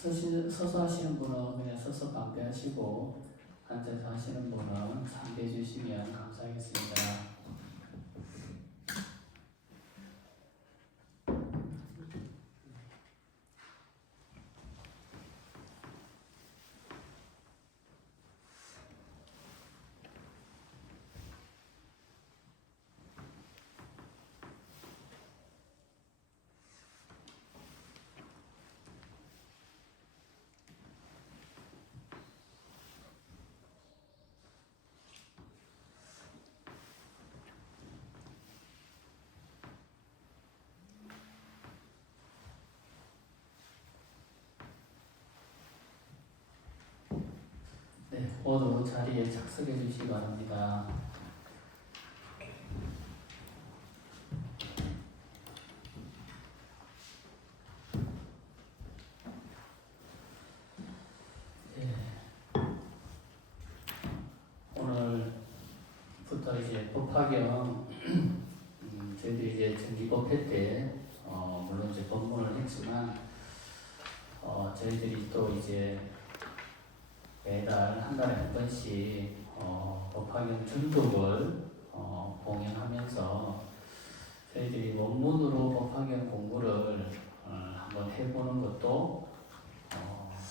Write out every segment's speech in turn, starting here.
서서 하시는 분은 그냥 서서 방패하시고 앉아서 하시는 분은 상대해 주시면 감사하겠습니다. 네, 모두 자리에 착석해 주시기 바랍니다. 네, 오늘부터 이제 법화경 저희들이 이제 정기법회 때 물론 이제 법문을 했지만 저희들이 또 이제 매달 한 달에 한 번씩 법화경 전독을 봉행하면서 저희들이 원문으로 법화경 공부를 한번 해보는 것도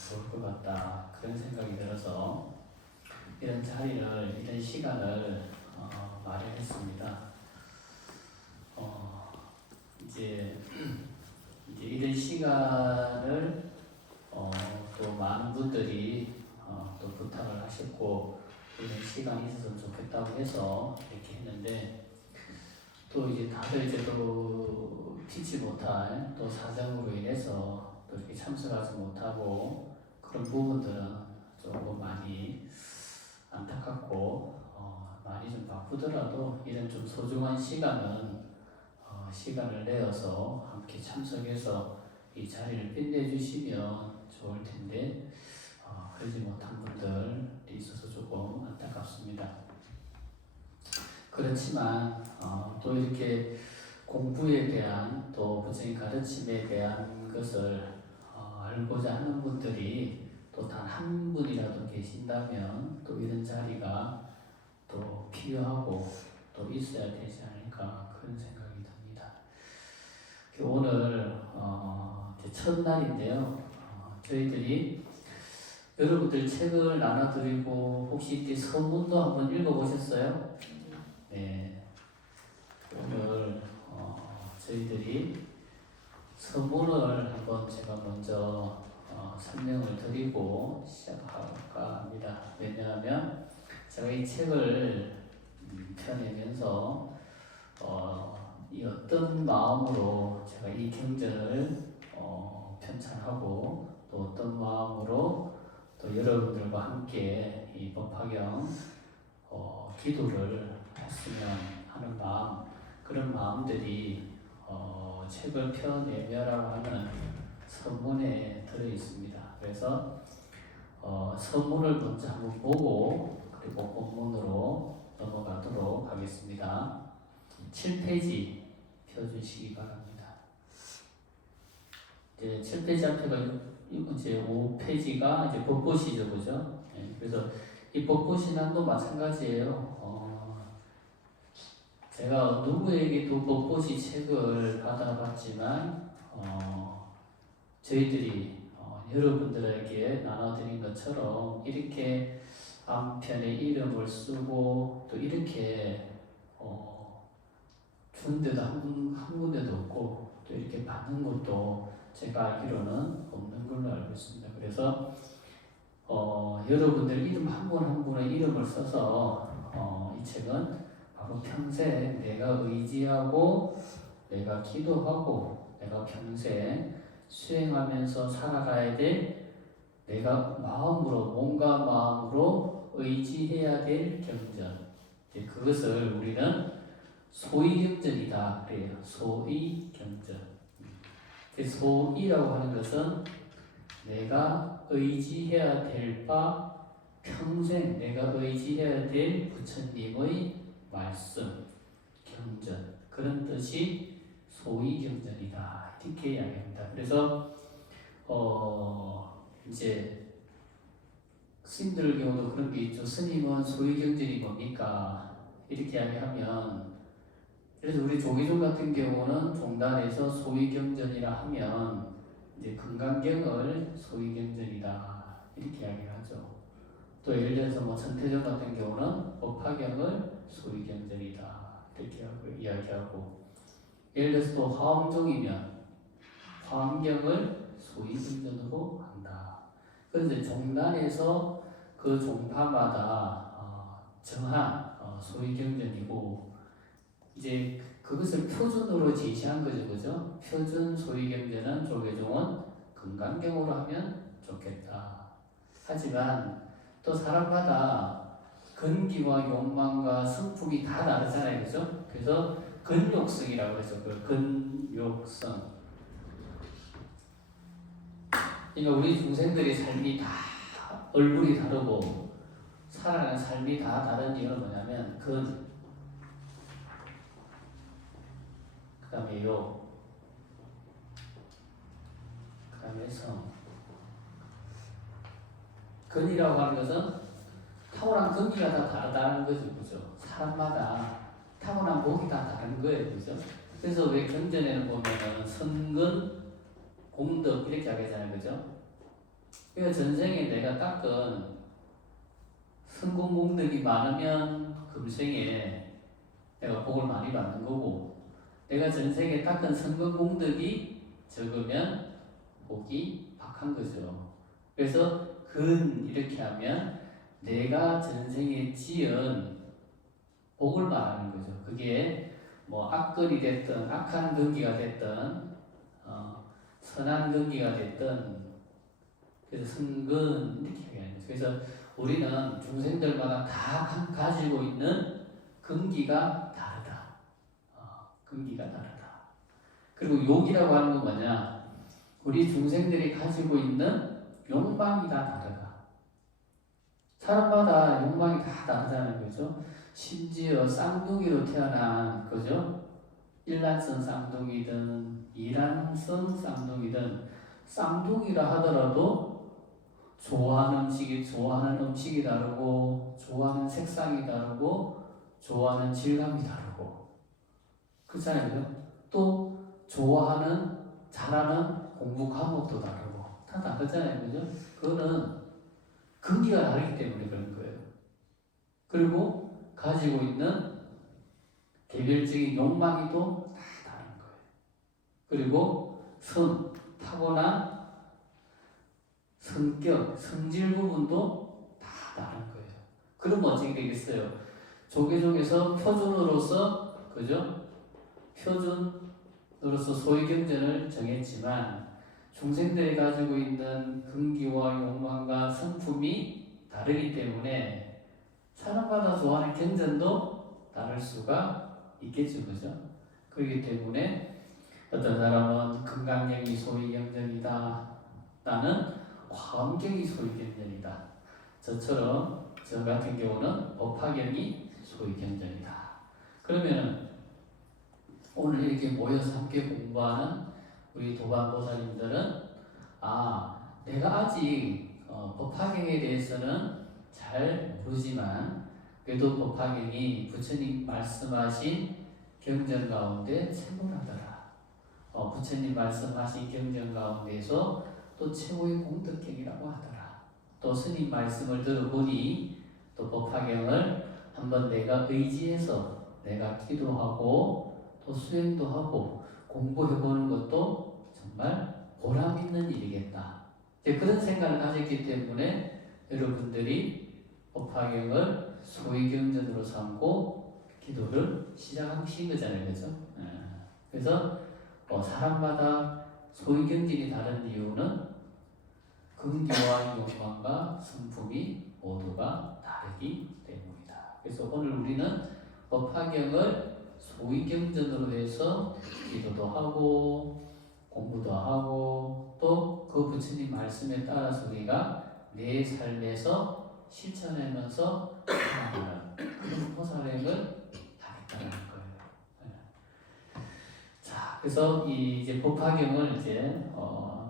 좋을 것 같다 그런 생각이 들어서 이런 자리를 이런 시간을 마련했습니다. 이제 이런 시간을 또 많은 분들이 또 부탁을 하셨고 이런 시간이 있었으면 좋겠다고 해서 이렇게 했는데 또 이제 다들 이제 또 피치 못할 또 사정으로 인해서 또 이렇게 참석하지 못하고 그런 부분들은 조금 많이 안타깝고 많이 좀 바쁘더라도 이런 좀 소중한 시간을 내어서 함께 참석해서 이 자리를 빛내주시면 좋을 텐데 그러지 못한 분들이 있어서 조금 안타깝습니다. 그렇지만 또 이렇게 공부에 대한 또 부처님 가르침에 대한 것을 알고자 하는 분들이 또 단 한 분이라도 계신다면 또 이런 자리가 또 필요하고 또 있어야 되지 않을까 그런 생각이 듭니다. 오늘 첫날인데요. 저희들이 여러분들 책을 나눠드리고 혹시 이때 서문도 한번 읽어보셨어요? 네. 오늘 저희들이 서문을 한번 제가 먼저 설명을 드리고 시작할까 합니다. 왜냐하면 제가 이 책을 펴내면서 이 어떤 마음으로 제가 이 경전을 편찬하고 또 어떤 마음으로 또 여러분들과 함께 이 법화경 기도를 했으면 하는 마음 그런 마음들이 책을 펴내며라고 하는 서문에 들어 있습니다. 그래서 서문을 먼저 한번 보고 그리고 본문으로 넘어가도록 하겠습니다. 7페이지 펴주시기 바랍니다. 이제 7페이지 앞에가 이제 5페이지가 이제 법보시죠, 그죠? 네, 그래서 이 법보시랑도 마찬가지예요. 제가 누구에게도 법보시 책을 받아봤지만 저희들이 여러분들에게 나눠드린 것처럼 이렇게 앞편에 이름을 쓰고 또 이렇게 준 데도 한 군데도 없고 또 이렇게 받는 것도 제가 알기로는 없는 걸로 알고 있습니다. 그래서 여러분들 이름 한 분 한 분의 이름을 써서 이 책은 바로 평생 내가 의지하고 내가 기도하고 내가 평생 수행하면서 살아가야 될 내가 마음으로 몸과 마음으로 의지해야 될 경전 그것을 우리는 소위경전이다 그래요. 소위경전. 소위라고 하는 것은 내가 의지해야 될 바 평생 내가 의지해야 될 부처님의 말씀 경전 그런 뜻이 소위경전이다 이렇게 이야기합니다. 그래서 이제 스님들 경우도 그런 게 있죠. 스님은 소위경전이 뭡니까? 이렇게 이야기하면, 그래서 우리 조계종 같은 경우는 종단에서 소위경전이라 하면 이제 금강경을 소위경전이다 이렇게 이야기하죠. 또 예를 들어서 뭐 천태종 같은 경우는 법화경을 소위경전이다 이렇게 이야기하고, 예를 들어서 또 화엄종이면 화엄경을 소위경전으로 한다. 그런데 종단에서 그 종파마다 정한 소위경전이고, 이제 그것을 표준으로 제시한 거죠, 그죠? 표준 소위경전은 조계종은 금강경으로 하면 좋겠다. 하지만 또 사람마다 근기와 욕망과 성품이 다 다르잖아요, 그죠? 그래서 근욕성이라고 그러죠. 그 근욕성. 그러니까 우리 중생들의 삶이 다 얼굴이 다르고 살아가는 삶이 다 다른 이유는 뭐냐면 그 다음에 요, 그 다음에 성. 근이라고 하는 것은 타고난 근기가 다 다르다는 거죠, 그죠? 사람마다 타고난 복이 다 다른 거예요, 그죠? 그래서 왜 경전에는 보면은 선근, 공덕 이렇게 하잖아요, 그죠? 그러니까 전생에 내가 닦은 선근 공덕이 많으면 금생에 내가 복을 많이 받는 거고, 내가 전생에 닦은 선근 공덕이 적으면 복이 박한 거죠. 그래서 근 이렇게 하면 내가 전생에 지은 복을 말하는 거죠. 그게 뭐 악근이 됐든 악한 근기가 됐든 선한 근기가 됐든, 그래서 선근 이렇게 얘기하는 거죠. 그래서 우리는 중생들마다 다 가지고 있는 근기가 다르다. 근기가 다르다. 그리고 욕이라고 하는 건 뭐냐? 우리 중생들이 가지고 있는 욕망이 다 다르다. 사람마다 욕망이 다 다르다는 거죠. 심지어 쌍둥이로 태어난, 그죠? 일란성 쌍둥이든 이란성 쌍둥이든 쌍둥이라 하더라도 좋아하는 음식이 다르고, 좋아하는 색상이 다르고, 좋아하는 질감이 다르고, 그렇잖아요, 그죠? 또 좋아하는 잘하는 공부 과목도 다르고 다 다르잖아요, 그죠? 그거는 근기가 다르기 때문에 그런 거예요. 그리고 가지고 있는 개별적인 욕망이 또 다 다른 거예요. 그리고 타고난 성격, 성질 부분도 다 다른 거예요. 그러면 어떻게 되겠어요? 조계종에서 표준으로서, 그죠? 표준으로서 소위경전을 정했지만, 중생들이 가지고 있는 근기와 욕망과 성품이 다르기 때문에 사람마다 좋아하는 경전도 다를 수가 있겠죠, 그죠? 그렇기 때문에 어떤 사람은 금강경이 소위경전이다, 나는 화엄경이 소위경전이다, 저처럼 저 같은 경우는 법화경이 소위경전이다. 그러면은 오늘 이렇게 모여서 함께 공부하는 우리 도반보살님들은 내가 아직 법화경에 대해서는 잘 모르지만 그래도 법화경이 부처님 말씀하신 경전 가운데 최고라더라. 부처님 말씀하신 경전 가운데서 또 최고의 공덕경이라고 하더라. 또 스님 말씀을 들어보니 또 법화경을 한번 내가 의지해서 내가 기도하고 또 수행도 하고 공부해보는 것도 정말 보람 있는 일이겠다. 그런 생각을 가졌기 때문에 여러분들이 법화경을 소위경전으로 삼고 기도를 시작하신 거잖아요, 그죠? 그래서 사람마다 소위경전이 다른 이유는 근기와 욕망과 성품이 모두가 다르기 때문이다. 그래서 오늘 우리는 법화경을 소위경전으로 해서 기도도 하고 공부도 하고 또 그 부처님 말씀에 따라서 우리가 내 삶에서 실천하면서 살아가는 그런 보살행을 하겠다는 거예요. 자, 그래서 이제 법화경을 이제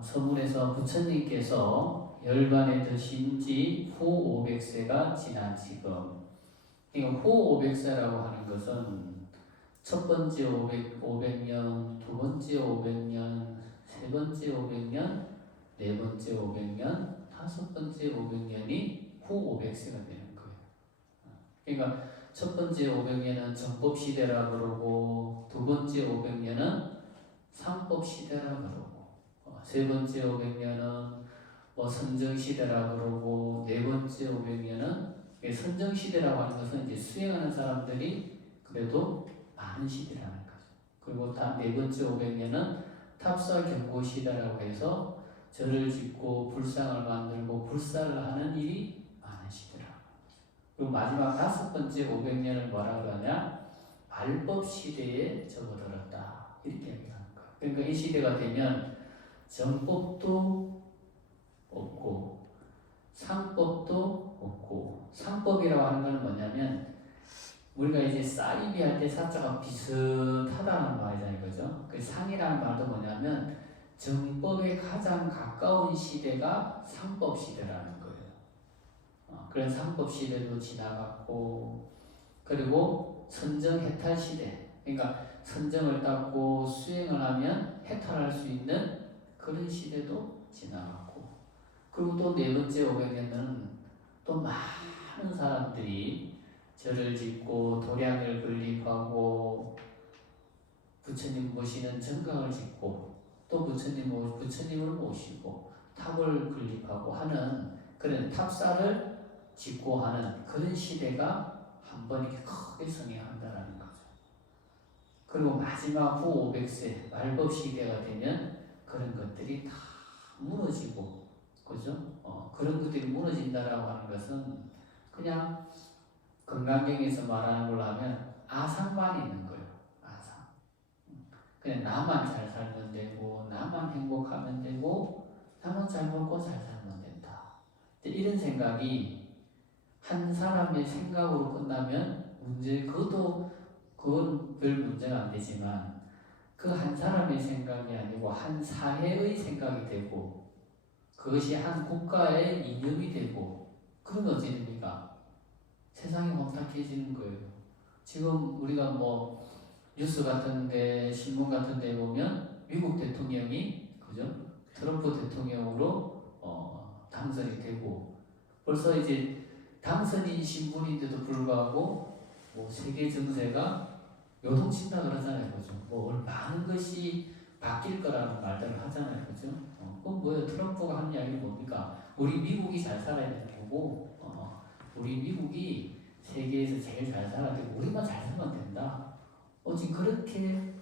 서문에서 부처님께서 열반에 드신 지 후 500세가 지난 지금. 그러니까 후 500세라고 하는 것은 첫 번째 500년, 두 번째 500년, 세 번째 500년, 네 번째 500년, 다섯 번째 500년이 후 500세가 되는 거예요. 그러니까 첫 번째 500년은 정법시대라 그러고, 두 번째 500년은 상법시대라 그러고, 세 번째 500년은 선정시대라 그러고, 네 번째 500년은 선정시대라고 하는 것은 이제 수행하는 사람들이 그래도 많은 시대라는 거죠. 그리고 네 번째 500년은 탑사 경고시대라고 해서 절을 짓고 불상을 만들고 불사를 하는 일이 많은 시대라고. 그리고 마지막 다섯 번째 500년을 뭐라 그러냐? 말법 시대에 접어들었다. 이렇게 얘기하는 거예요. 그러니까 이 시대가 되면 정법도 없고 상법도 없고, 상법이라고 하는 건 뭐냐면 우리가 이제 싸이비 할 때 사자가 비슷하다는 말이잖아요, 그죠? 그 상이라는 말도 뭐냐면 정법에 가장 가까운 시대가 상법 시대라는 거예요. 그런 상법 시대도 지나갔고, 그리고 선정 해탈 시대, 그러니까 선정을 닦고 수행을 하면 해탈할 수 있는 그런 시대도 지나갔고, 그리고 또 네 번째 500년은 또 많은 사람들이 절을 짓고 도량을 건립하고 부처님 모시는 정강을 짓고 또 부처님을 모시고 탑을 건립하고 하는 그런 탑사를 짓고 하는 그런 시대가 한 번 이렇게 크게 성행한다라는 거죠. 그리고 마지막 후 500세 말법 시대가 되면 그런 것들이 다 무너지고, 그죠? 그런 것들이 무너진다라고 하는 것은 그냥 건강경에서 말하는 걸로 하면 아상만 있는 거예요. 아상. 그냥 나만 잘 살면 되고, 나만 행복하면 되고, 나만 잘 먹고 잘 살면 된다. 이런 생각이 한 사람의 생각으로 끝나면 그건 별 문제가 안 되지만, 그 한 사람의 생각이 아니고 한 사회의 생각이 되고, 그것이 한 국가의 이념이 되고, 그건 어찌 됩니까? 세상이 혼탁해지는 거예요. 지금 우리가 뉴스 같은데, 신문 같은데 보면 미국 대통령이, 그죠? 트럼프 대통령으로 당선이 되고, 벌써 이제 당선인 신분인데도 불구하고 세계 정세가 요동친다 그러잖아요, 그죠? 많은 것이 바뀔 거라는 말들을 하잖아요, 그죠? 그건 뭐예요? 트럼프가 하는 이야기는 뭡니까? 우리 미국이 잘 살아야 되는 거고, 우리 미국이 세계에서 제일 잘 살아야 되고, 우리만 잘 살면 된다. 지금 그렇게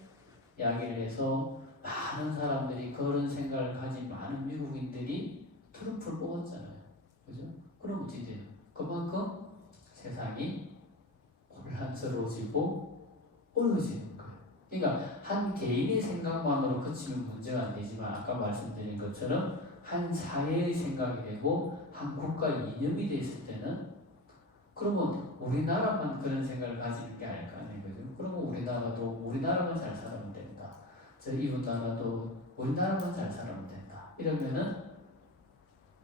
이야기를 해서 많은 사람들이 그런 생각을 가진 많은 미국인들이 트럼프를 뽑았잖아요, 그죠? 그럼 어찌 돼요? 그만큼 세상이 혼란스러워지고 어려워지는 거예요. 그러니까 한 개인의 생각만으로 그치면 문제가 안 되지만, 아까 말씀드린 것처럼 한 사회의 생각이 되고 한 국가의 이념이 됐을 때는, 그러면 우리나라만 그런 생각을 가지는 게 아닐까 하는 거죠. 그러면 우리나라만 잘 살면 된다. 이웃 나라도 우리나라만 잘 살면 된다. 이러면은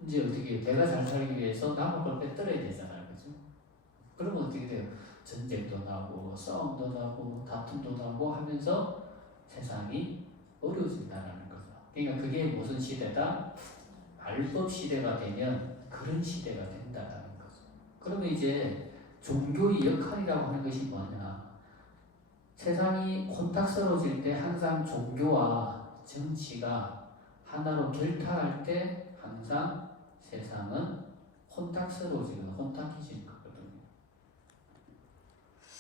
이제 어떻게 내가 잘 살기 위해서 남의 걸 빼들어야 되잖아요, 그죠? 그러면 어떻게 돼요? 전쟁도 나고 싸움도 나고 다툼도 나고 하면서 세상이 어려워진다는 거죠. 그러니까 그게 무슨 시대다? 말법 시대가 되면 그런 시대가 된다는 거죠. 그러면 이제 종교의 역할이라고 하는 것이 뭐냐? 세상이 혼탁스러워질 때 항상 종교와 정치가 하나로 결탁할 때 항상 세상은 혼탁스러워지거든, 혼탁해지는 거거든요.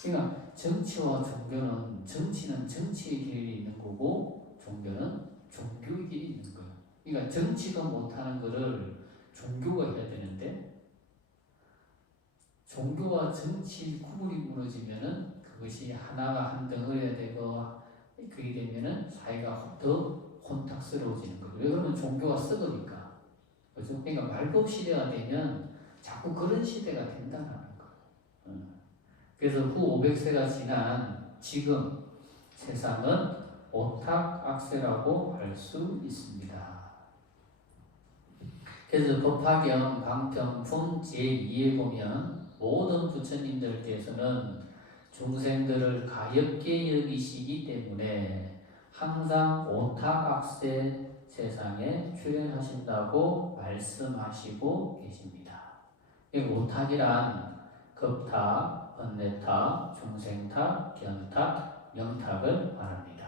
그러니까 정치와 종교는, 정치는 정치의 길이 있는 거고 종교는 종교의 길이 있는 거예요. 그러니까 정치가 못하는 거를 종교가 해야 되는데, 종교와 정치 구분이 무너지면은 그것이 하나가 한 덩어리가 되고, 그게 되면은 사회가 더 혼탁스러워지는 거예요. 왜 그러면 종교가 썩으니까. 그죠? 그러니까 말법 시대가 되면 자꾸 그런 시대가 된다는 거예요. 그래서 후 500세가 지난 지금 세상은 오탁악세라고 할 수 있습니다. 그래서 법화경 방평품 제2에 보면 모든 부처님들께서는 중생들을 가엾게 여기시기 때문에 항상 오탁악세 세상에 출연하신다고 말씀하시고 계십니다. 이 오탁이란 급탁, 번뇌탁, 중생탁, 견탁, 명탁을 말합니다.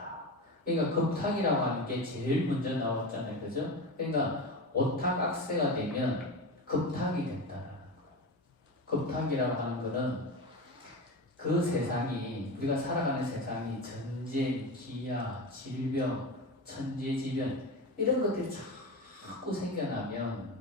그러니까 급탁이라고 하는 게 제일 먼저 나왔잖아요. 그죠? 그러니까 오탁악세가 되면 급탁이 된다는 거예요. 급탁이라고 하는 것은 그 세상이, 우리가 살아가는 세상이 전쟁, 기아, 질병, 천재지변 이런 것들이 자꾸 생겨나면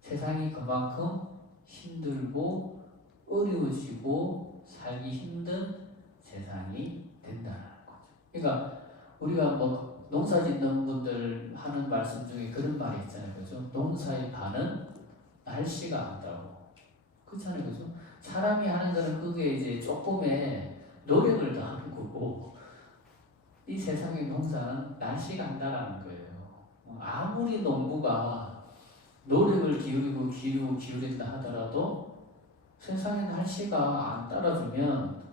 세상이 그만큼 힘들고 어려워지고 살기 힘든 세상이 된다는 거죠. 그러니까 우리가 뭐 농사 짓는 분들 하는 말씀 중에 그런 말이 있잖아요. 그죠? 농사의 반은 날씨가 안다고. 그렇잖아요. 그죠? 사람이 하는 거는 그게 이제 조금의 노력을 더하는 거고, 이 세상의 농사는 날씨가 안다라는 거예요. 아무리 농부가 노력을 기울인다 하더라도 세상의 날씨가 안 따라주면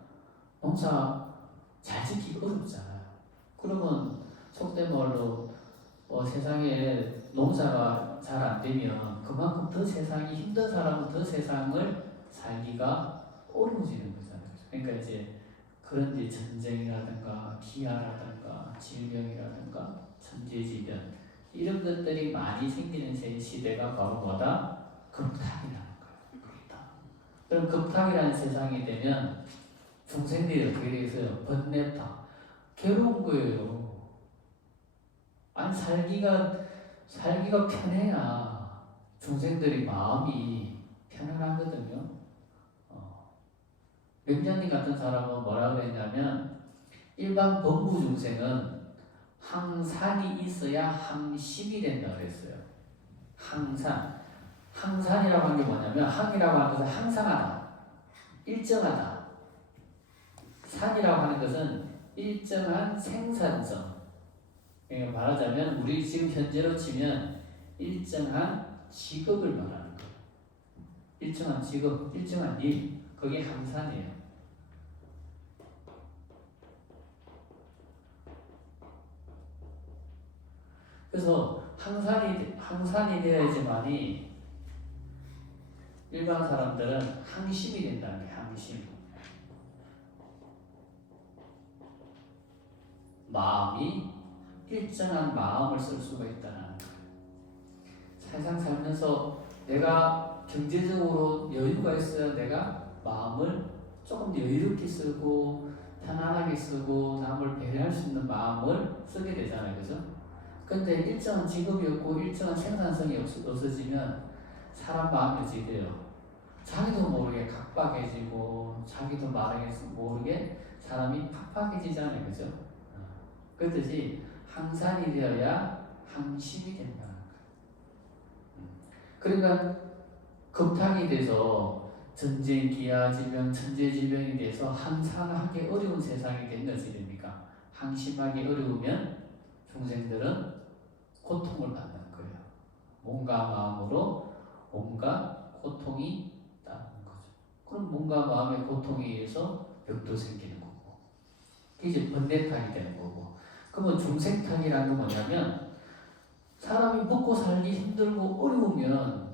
농사 잘 짓기 어렵잖아요. 그러면 속된 말로 세상에 농사가 잘 안 되면 그만큼 더 세상이 힘든 사람은 더 세상을 살기가 어려워지는 거잖아요. 그러니까 이제 그런 데 전쟁이라든가 기아라든가 질병이라든가 천재지변 이런 것들이 많이 생기는 시대가 바로 뭐다? 급탁이라는 거예요. 급탁. 그럼 급탁이라는 세상이 되면 중생들이 어떻게 되겠어요? 번뇌탁. 괴로운 거예요. 아니 살기가 편해야 중생들이 마음이 편안하거든요. 명자님 같은 사람은 뭐라 그랬냐면 일반 범부 중생은 항산이 있어야 항심이 된다 그랬어요. 항산이라고 하는 게 뭐냐면 항이라고 하는 것은 항상하다, 일정하다. 산이라고 하는 것은 일정한 생산성. 그러니까 말하자면 우리 지금 현재로 치면 일정한 직업을 말하는 거예요. 일정한 직업, 일정한 일, 그게 항산이에요. 그래서 항산이 되어야지만이 일반 사람들은 항심이 된다는 게 항심. 마음이 일정한 마음을 쓸 수가 있다는 거예요. 세상 살면서 내가 경제적으로 여유가 있어야 내가 마음을 조금 여유롭게 쓰고 편안하게 쓰고 남을 배려할 수 있는 마음을 쓰게 되잖아요. 그죠? 근데 일정한 직업이 없고 일정한 생산성이 없어지면 사람 마음이 어떻게 돼요? 자기도 모르게 각박해지고 자기도 모르게 사람이 팍팍해지잖아요. 그죠? 그렇듯이 항산이 되어야 항심이 된다는 거예요. 그러니까 급탁이 돼서 전쟁, 기아, 질병, 천재질병이 돼서 항상하기 어려운 세상이 된 것이 됩니까? 항심하기 어려우면 중생들은 고통을 받는 거예요. 몸과 마음으로 온갖 고통이 따르는 거죠. 그럼 몸과 마음의 고통에 의해서 병도 생기는 거고, 이제 번뇌탕이 되는 거고. 그러면 중생탕이라는 건 뭐냐면 사람이 먹고 살기 힘들고 어려우면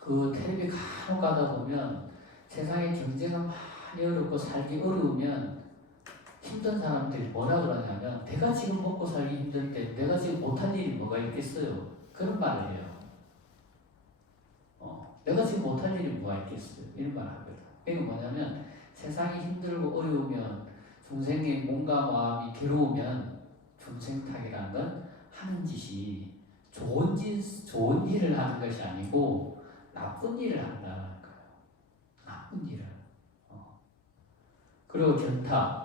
그 텔레비 간혹 가다 보면 세상에 경제가 많이 어렵고 살기 어려우면 힘든 사람들이 뭐라 그러냐면 내가 지금 먹고 살기 힘들 때 내가 지금 못할 일이 뭐가 있겠어요? 그런 말을 해요. 내가 지금 못할 일이 뭐가 있겠어요? 이런 말을 하거든. 이게 뭐냐면 세상이 힘들고 어려우면 중생의 몸과 마음이 괴로우면 중생탁이라는 건 하는 짓이 좋은 일을 하는 것이 아니고 나쁜 일을 한다는 거예요. 나쁜 일을. 그리고 견탁.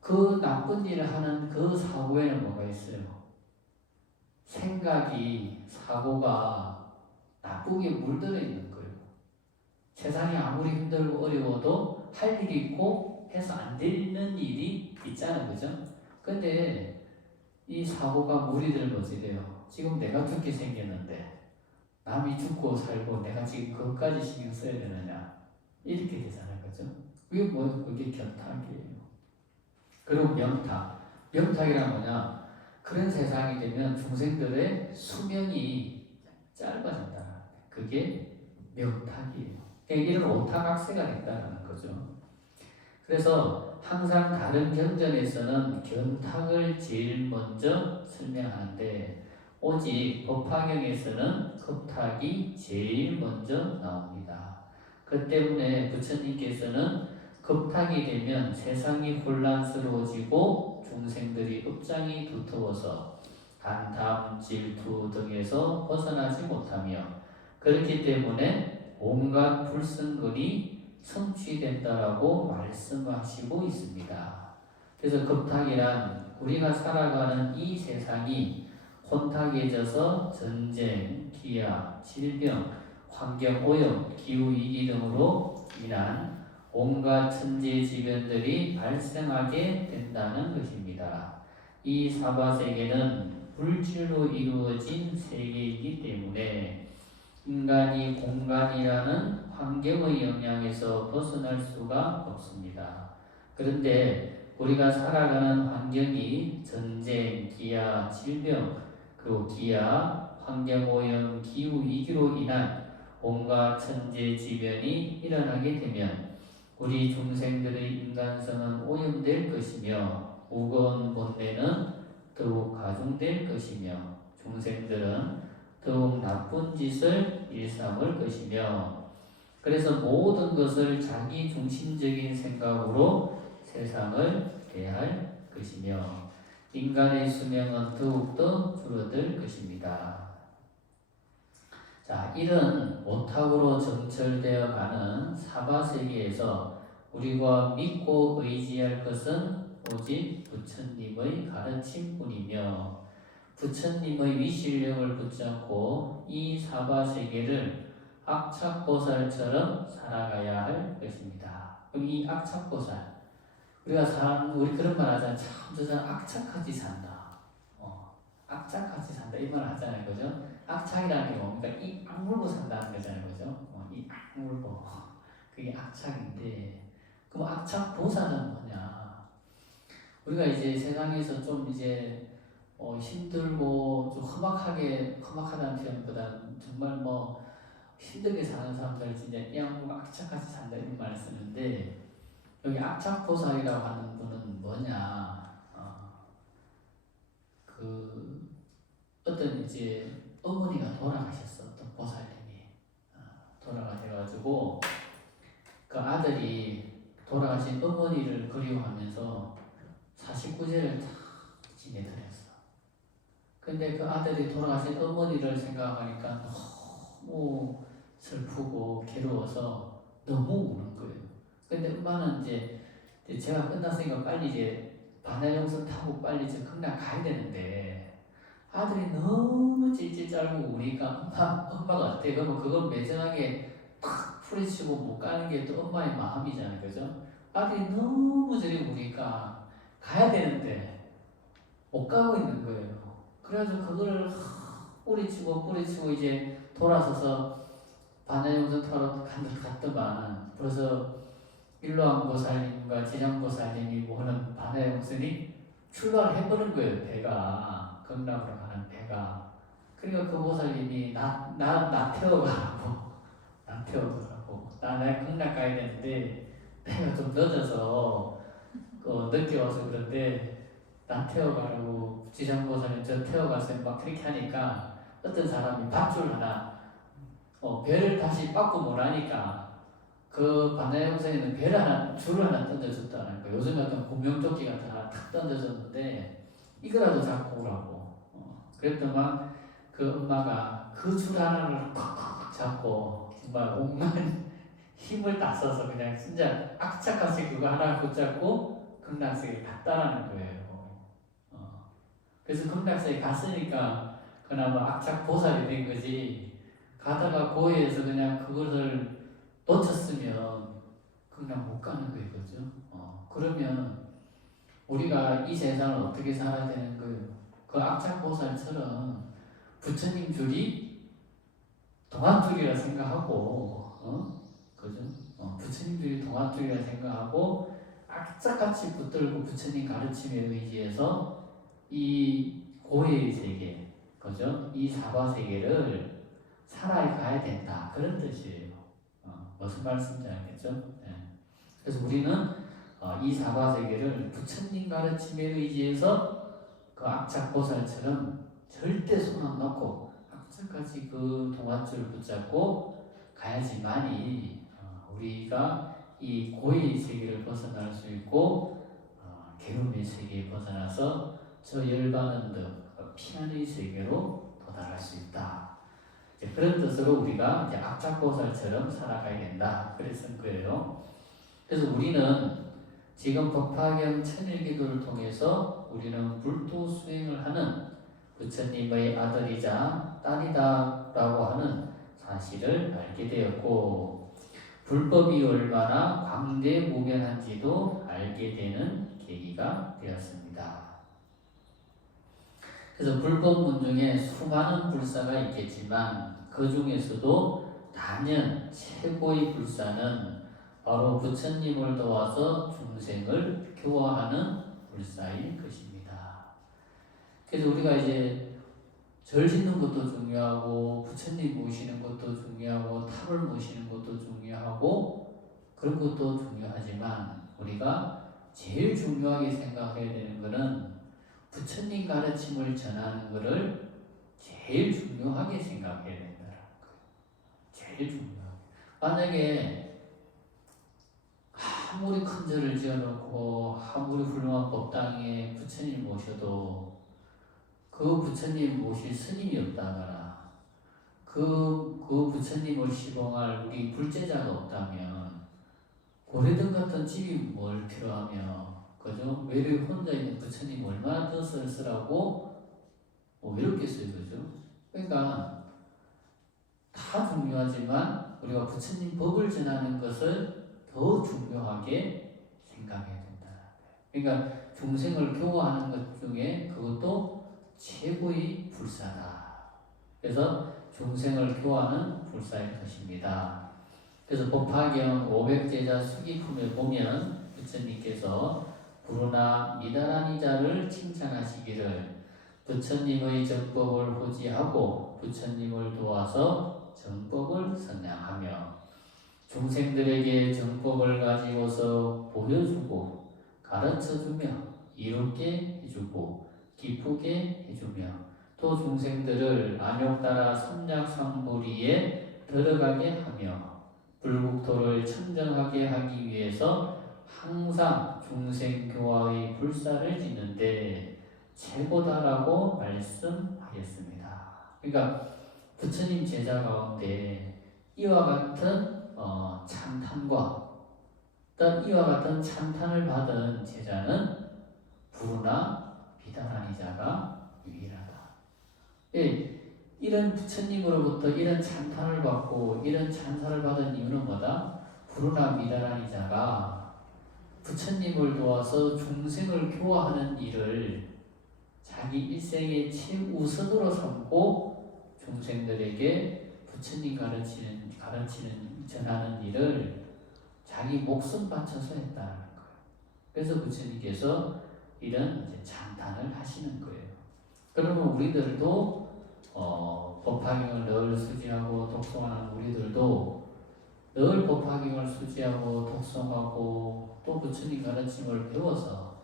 그 나쁜 일을 하는 그 사고에는 뭐가 있어요? 생각이, 사고가 나쁘게 물들어 있는 거예요. 세상이 아무리 힘들고 어려워도 할 일이 있고 해서 안 되는 일이 있잖아요. 그죠? 근데 이 사고가 무리들 거지래요. 지금 내가 죽게 생겼는데 남이 죽고 살고 내가 지금 그것까지 신경 써야 되느냐 이렇게 되잖아요, 그죠? 그게 견탁이에요. 그리고 명탁이란 뭐냐? 그런 세상이 되면 중생들의 수명이 짧아진다. 그게 명탁이에요. 그러니까 이런 오타각세가 된다는 거죠. 그래서 항상 다른 경전에서는 견탁을 제일 먼저 설명하는데 오직 법화경에서는 겁탁이 제일 먼저 나옵니다. 그 때문에 부처님께서는 겁탁이 되면 세상이 혼란스러워지고 중생들이 업장이 두터워서 한탐, 질투 등에서 벗어나지 못하며 그렇기 때문에 온갖 불승근이 성취된다라고 말씀하시고 있습니다. 그래서 겁탁이란 우리가 살아가는 이 세상이 혼탁해져서 전쟁, 기아, 질병, 환경오염, 기후위기 등으로 인한 온갖 천재지변들이 발생하게 된다는 것입니다. 이 사바세계는 물질로 이루어진 세계이기 때문에 인간이 공간이라는 환경의 영향에서 벗어날 수가 없습니다. 그런데 우리가 살아가는 환경이 전쟁, 기아, 질병, 그리고 기아, 환경오염, 기후위기로 인한 온갖 천재지변이 일어나게 되면 우리 중생들의 인간성은 오염될 것이며 무거운 본내는 더욱 가중될 것이며 중생들은 더욱 나쁜 짓을 일삼을 것이며 그래서 모든 것을 자기 중심적인 생각으로 세상을 대할 것이며 인간의 수명은 더욱더 줄어들 것입니다. 자, 이런 오탁으로 점철되어 가는 사바세계에서 우리가 믿고 의지할 것은 오직 부처님의 가르침뿐이며 부처님의 위실력을 붙잡고 이 사바세계를 악착보살처럼 살아가야 할 것입니다. 그럼 이 악착보살 우리 그런 말 하잖아요. 참 저 사람 악착같이 산다. 악착같이 산다 이 말 하잖아요, 그죠? 악착이라는 게 뭡니까? 이 악물고 산다는 거잖아요, 그죠? 이 악물고 그게 악착인데 그럼 악착보살은 뭐냐? 우리가 이제 세상에서 좀 이제 힘들고 좀 험악하다는 표현보다는 정말 힘들게 사는 사람들 진짜 이 악물고 악착같이 산다 이런 말을 쓰는데 여기 악착보살이라고 하는 분은 뭐냐? 어떤 이제 어머니가 돌아가셨어. 어떤 보살님이 돌아가셔가지고 그 아들이 돌아가신 어머니를 그리워하면서 49제를 다 지내드렸어. 근데 그 아들이 돌아가신 어머니를 생각하니까 너무 슬프고 괴로워서 너무 우는 거예요. 근데 엄마는 이제 제가 끝났으니까 빨리 이제 반야용선 타고 빨리 저 극락 가야 되는데 아들이 너무 찔찔 짤고 우니까 엄마가 어때? 그러면 그걸 매정하게 팍 풀이치고 못 가는 게 또 엄마의 마음이잖아요, 그죠? 아들이 너무 저리 우니까 가야 되는데 못 가고 있는 거예요. 그래가지고 그걸 뿌리치고 이제 돌아서서 반야용선 타러 갔더만 그래서 일로암보살님과 지장보살님이 모는 반야용선이 출발을 해버린 거예요. 배가 극락으로 가는 배가. 그러니까 그 보살님이 나 태워가라고 나 극락 가야 되는데 배가 좀 늦어서 늦게 와서 그런데 나 태워가라고 지장보살님 저 태워가세요 막 그렇게 하니까 어떤 사람이 밧줄 하나 배를 다시 바꾸 못하니까 그 반야용선에는 줄을 하나 던져줬다는 거예요. 요즘 같은 공명조끼 같은 하나 탁 던져줬는데 이거라도 잡고 오라고. 그랬더만 그 엄마가 그 줄 하나를 팍팍 잡고 정말 온갖 힘을 다 써서 그냥 진짜 악착같이 그거 하나 붙잡고 극락세계 갔다라는 거예요. 그래서 극락세계 갔으니까 그나마 악착보살이 된 거지. 가다가 고해에서 그냥 그것을 놓쳤으면 그냥 못 가는 거예요, 그죠? 그러면 우리가 이 세상을 어떻게 살아야 되는 거예요? 그 악착보살처럼 부처님 줄이 동안줄이라 생각하고, 그죠? 부처님 줄이 동안줄이라 생각하고 악착같이 붙들고 부처님 가르침에 의지해서 이 고해의 세계, 그죠? 이 사바 세계를 살아가야 된다. 그런 뜻이에요. 무슨 말씀인지 알겠죠? 네. 그래서 우리는 이 사바 세계를 부처님 가르침에 의지해서 그 악착보살처럼 절대 손 안 놓고 악착같이 그 동아줄을 붙잡고 가야지만이 우리가 이 고해의 세계를 벗어날 수 있고 괴로움의 세계에 벗어나서 저 열반은 듯 피안의 세계로 도달할 수 있다. 그런 뜻으로 우리가 이제 악착보살처럼 살아가야 된다. 그랬던 거예요. 그래서 우리는 지금 법화경 천일기도를 통해서 우리는 불도 수행을 하는 부처님의 아들이자 딸이다라고 하는 사실을 알게 되었고, 불법이 얼마나 광대무변한지도 알게 되는 계기가 되었습니다. 그래서 불법문 중에 수많은 불사가 있겠지만 그 중에서도 단연 최고의 불사는 바로 부처님을 도와서 중생을 교화하는 불사일 것입니다. 그래서 우리가 이제 절 짓는 것도 중요하고 부처님 모시는 것도 중요하고 탑을 모시는 것도 중요하고 그런 것도 중요하지만 우리가 제일 중요하게 생각해야 되는 것은 부처님 가르침을 전하는 것을 제일 중요하게 생각해야 된다는 거예요. 제일 중요하게. 만약에 아무리 큰 절을 지어놓고 아무리 훌륭한 법당에 부처님 모셔도 그 부처님 모실 스님이 없다거나 그 부처님을 시봉할 우리 불제자가 없다면 고래등 같은 집이 뭘 필요하며, 그죠? 외로이 혼자 있는 부처님 얼마나 더 쓸쓸하고 외롭겠어요, 그죠? 그러니까 다 중요하지만 우리가 부처님 법을 전하는 것을 더 중요하게 생각해야 된다. 그러니까 중생을 교화하는 것 중에 그것도 최고의 불사다. 그래서 중생을 교화하는 불사일 것입니다. 그래서 법화경 500제자 수기품에 보면 부처님께서 부르나 미다라니자를 칭찬하시기를 부처님의 정법을 호지하고 부처님을 도와서 정법을 선양하며 중생들에게 정법을 가지고서 보여주고 가르쳐주며 이롭게 해주고 기쁘게 해주며 또 중생들을 안욕따라 삼약삼보리에 들어가게 하며 불국토를 청정하게 하기 위해서 항상 중생교화의 불사를 짓는데 최고다라고 말씀하였습니다. 그러니까 부처님 제자 가운데 이와 같은 찬탄과 또 이와 같은 찬탄을 받은 제자는 부르나 비다라니자가 유일하다. 이런 부처님으로부터 이런 찬탄을 받고 이런 찬사를 받은 이유는 뭐다? 부르나 미다라니자가 부처님을 도와서 중생을 교화하는 일을 자기 일생의 최우선으로 삼고 중생들에게 부처님 가르치는 전하는 일을 자기 목숨 바쳐서 했다는 거예요. 그래서 부처님께서 이런 찬탄을 하시는 거예요. 그러면 우리들도 법화경을 늘 수지하고 독송하는 우리들도 늘 법화경을 수지하고 독송하고 또 부처님 가르침을 배워서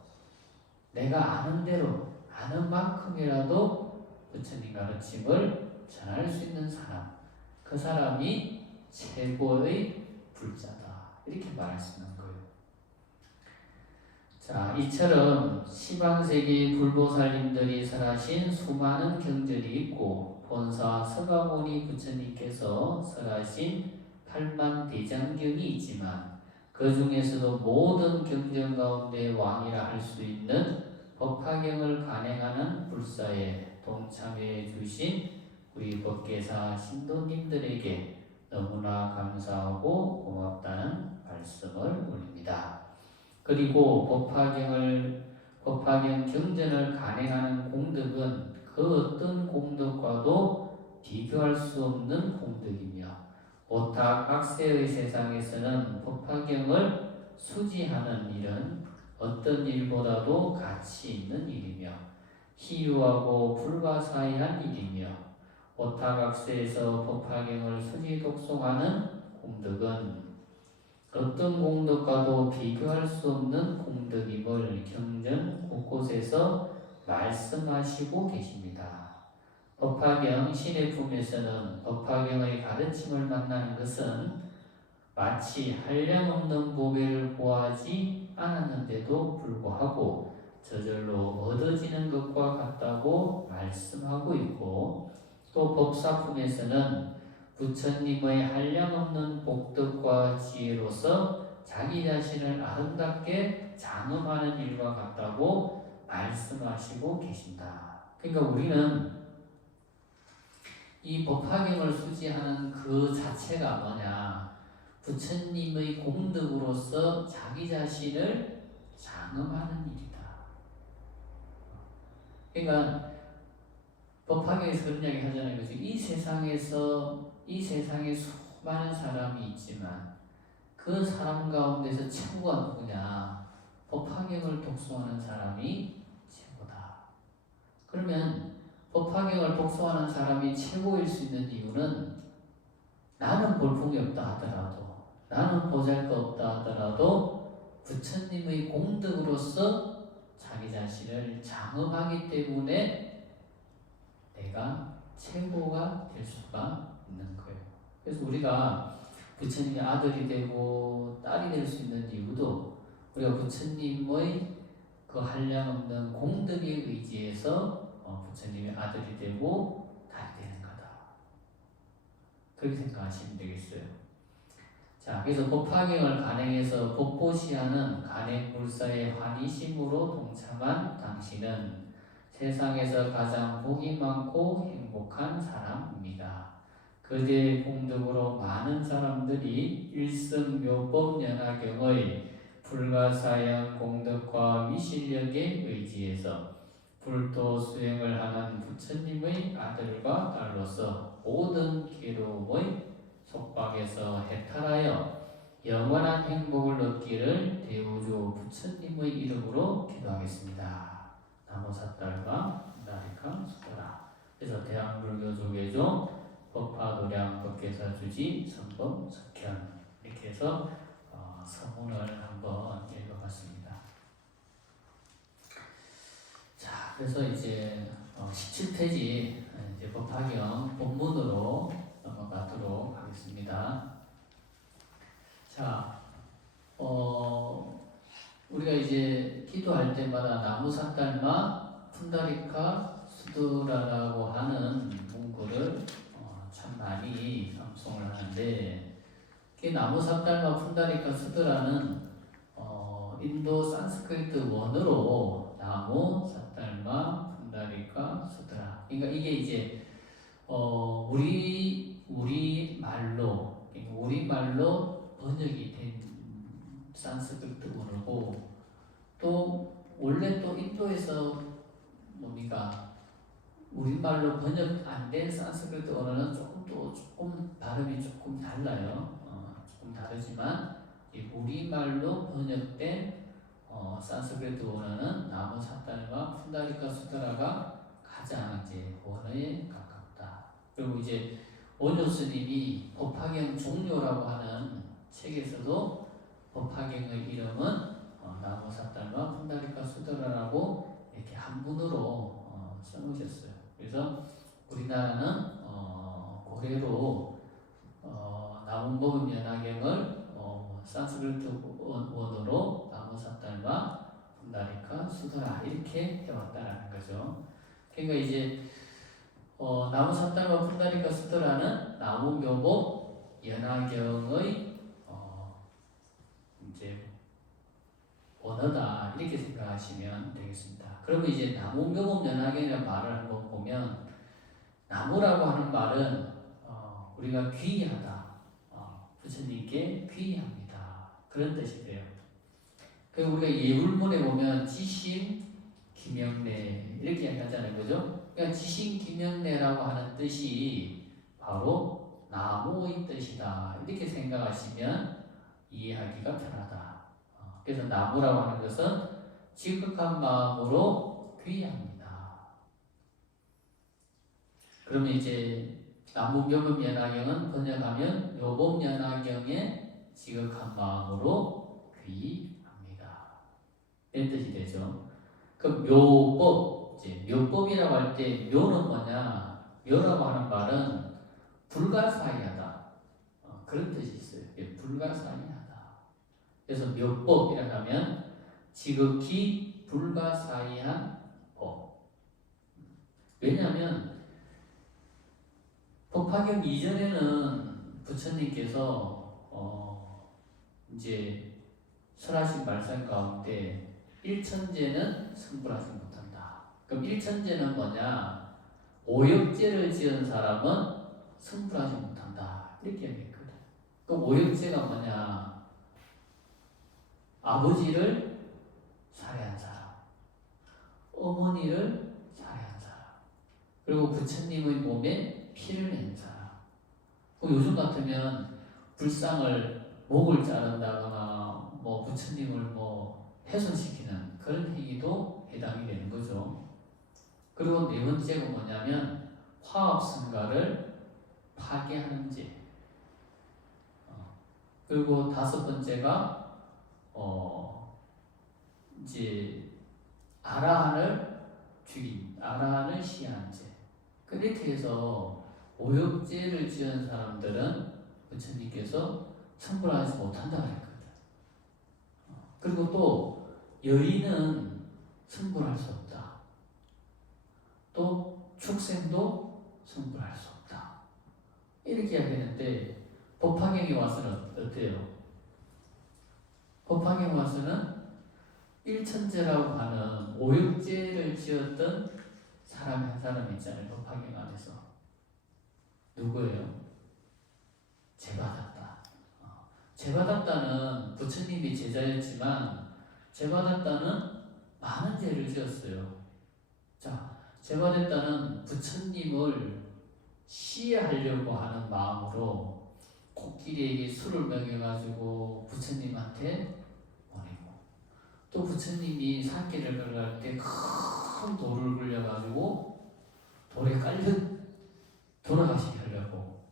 내가 아는 대로 아는 만큼이라도 부처님 가르침을 전할 수 있는 사람, 그 사람이 최고의 불자다. 이렇게 말씀하는 거예요. 자, 이처럼 시방세계 불보살님들이 설하신 수많은 경전이 있고 본사 서가모니 부처님께서 설하신 8만 대장경이 있지만 그 중에서도 모든 경전 가운데 왕이라 할 수 있는 법화경을 간행하는 불사에 동참해 주신 우리 법계사 신도님들에게 너무나 감사하고 고맙다는 말씀을 올립니다. 그리고 법화경 경전을 간행하는 공덕은 그 어떤 공덕과도 비교할 수 없는 공덕이며 오탁 악세의 세상에서는 법화경을 수지하는 일은 어떤 일보다도 가치 있는 일이며 희유하고 불가사의한 일이며 오타각세에서 법화경을 수지 독송하는 공덕은 어떤 공덕과도 비교할 수 없는 공덕임을 경전 곳곳에서 말씀하시고 계십니다. 법화경 신의 품에서는 법화경의 가르침을 만나는 것은 마치 한량없는 보배를 구하지 않았는데도 불구하고 저절로 얻어지는 것과 같다고 말씀하고 있고 또 법사품에서는 부처님의 한량없는 복덕과 지혜로서 자기 자신을 아름답게 장엄하는 일과 같다고 말씀하시고 계신다. 그러니까 우리는 이 법화경을 수지하는 그 자체가 뭐냐? 부처님의 공덕으로서 자기 자신을 장엄하는 일이다. 그러니까 법화경에서 그런 이야기 하잖아요. 그죠? 이 세상에 수많은 사람이 있지만 그 사람 가운데서 최고가 누구냐? 법화경을 독서하는 사람이 최고다. 그러면 법화경을 독서하는 사람이 최고일 수 있는 이유는 나는 볼품이 없다 하더라도 나는 보잘것없다 하더라도 부처님의 공덕으로서 자기 자신을 장엄하기 때문에 내가 최고가 될 수가 있는 거예요. 그래서 우리가 부처님의 아들이 되고 딸이 될 수 있는 이유도 우리가 부처님의 그 한량없는 공덕에 의지해서 부처님의 아들이 되고 딸이 되는 거다. 그렇게 생각하시면 되겠어요. 자, 그래서 법화경을 간행해서 법보시하는 간행불사의 환희심으로 동참한 당신은 세상에서 가장 복이 많고 행복한 사람입니다. 그대의 공덕으로 많은 사람들이 일승묘법연화경의 불가사양 공덕과 미실력에 의지해서 불도 수행을 하는 부처님의 아들과 딸로서 모든 괴로움의 속박에서 해탈하여 영원한 행복을 얻기를 대우주 부처님의 이름으로 기도하겠습니다. 나무사딸과 나리카 수도라. 그래서 대한불교조계종 법화도량 법계사주지 선범 석현 이렇게 해서 서문을 한번 읽어봤습니다. 자, 그래서 이제 17페이지 이제 법화경 본문으로 넘어가도록 하겠습니다. 자, 우리가 이제 기도할 때마다 나무사딸마 푼다리카 수드라라고 하는 문구를 참 많이 암송을 하는데 그 나무사딸마 푼다리카 수드라는 인도 산스크리트 원어로 나무 사딸마 푼다리카 수드라. 그러니까 이게 이제 우리 말로 번역이 된 산스크리트 원어고 또 원래 또 인도에서 뭡니까 우리말로 번역 안 된 산스크리트 언어는 조금 발음이 조금 달라요. 조금 다르지만 우리말로 번역된 산스크리트 원어는 나무 사딸마 푼다리카 수다라가 가장 이제 원어에 가깝다. 그리고 이제 원효 스님이 법화경 종료라고 하는 책에서도 법화경의 이름은 나무 사딸마 푼다리카 수다라라고 이렇게 한문으로 써놓으셨어요. 그래서 우리나라는 고래로 나무법음 연화경을 산스크리트 원어로 나무 사딸마 푼다리카 수다라 이렇게 해왔다라는 거죠. 그러니까 이제 나무 사딸마 푼다리카 수다라는 나무 묘법 연화경의 이제 원어다 이렇게 생각하시면 되겠습니다. 그러면 이제 나무묘법 연화경이라는 말을 한번 보면 나무라고 하는 말은 우리가 귀하다, 부처님께 귀합니다 그런 뜻이 돼요. 그 우리가 예불문에 보면 지심, 김영래 이렇게 얘기하잖아요. 그죠? 그러니까 지신 김영래라고 하는 뜻이 바로 나무의 뜻이다. 이렇게 생각하시면 이해하기가 편하다. 그래서 나무라고 하는 것은 지극한 마음으로 귀의합니다. 그러면 이제 나무묘금연화경은 번역하면 요법연화경에 지극한 마음으로 귀의합니다. 이런 뜻이 되죠. 그 묘법, 이제 묘법이라고 할 때 묘는 뭐냐? 묘라고 하는 말은 불가사의하다. 그런 뜻이 있어요. 불가사의하다. 그래서 묘법이라고 하면 지극히 불가사의한 법. 왜냐하면 법화경 이전에는 부처님께서 이제 설하신 말씀 가운데 일천제는 성불하지 못한다. 그럼 일천제는 뭐냐? 오역제를 지은 사람은 성불하지 못한다. 이렇게 얘기했거든. 그럼 오역제가 뭐냐? 아버지를 살해한 사람, 어머니를 살해한 사람, 그리고 부처님의 몸에 피를 낸 사람. 요즘 같으면 불상을 목을 자른다거나 뭐 부처님을 뭐 훼손시키는 그런 행위도 해당이 되는 거죠. 그리고 네 번째가 뭐냐면 화합성가를 파괴하는 죄. 그리고 다섯 번째가 이제 아라한을 죽인, 아라한을 시해한 죄. 이렇게 해서 오역죄를 지은 사람들은 부처님께서 성불하지 못한다고 했거든. 그리고 또 여인은 성불할 수 없다. 또 축생도 성불할 수 없다. 이렇게 이야기했는데 법화경에 와서는 어때요? 법화경에 와서는 일천제라고 하는 오역죄를 지었던 사람 한 사람 있잖아요. 법화경 안에서. 누구예요? 제바닥다. 제바닥다는 부처님이 제자였지만 제바닥다는 많은 죄를 지었어요. 자, 제바닥다는 부처님을 시해하려고 하는 마음으로 코끼리에게 술을 먹여가지고 부처님한테 보내고, 또 부처님이 산길을 걸어갈 때 큰 돌을 굴려가지고 돌에 깔려 돌아가시게 하려고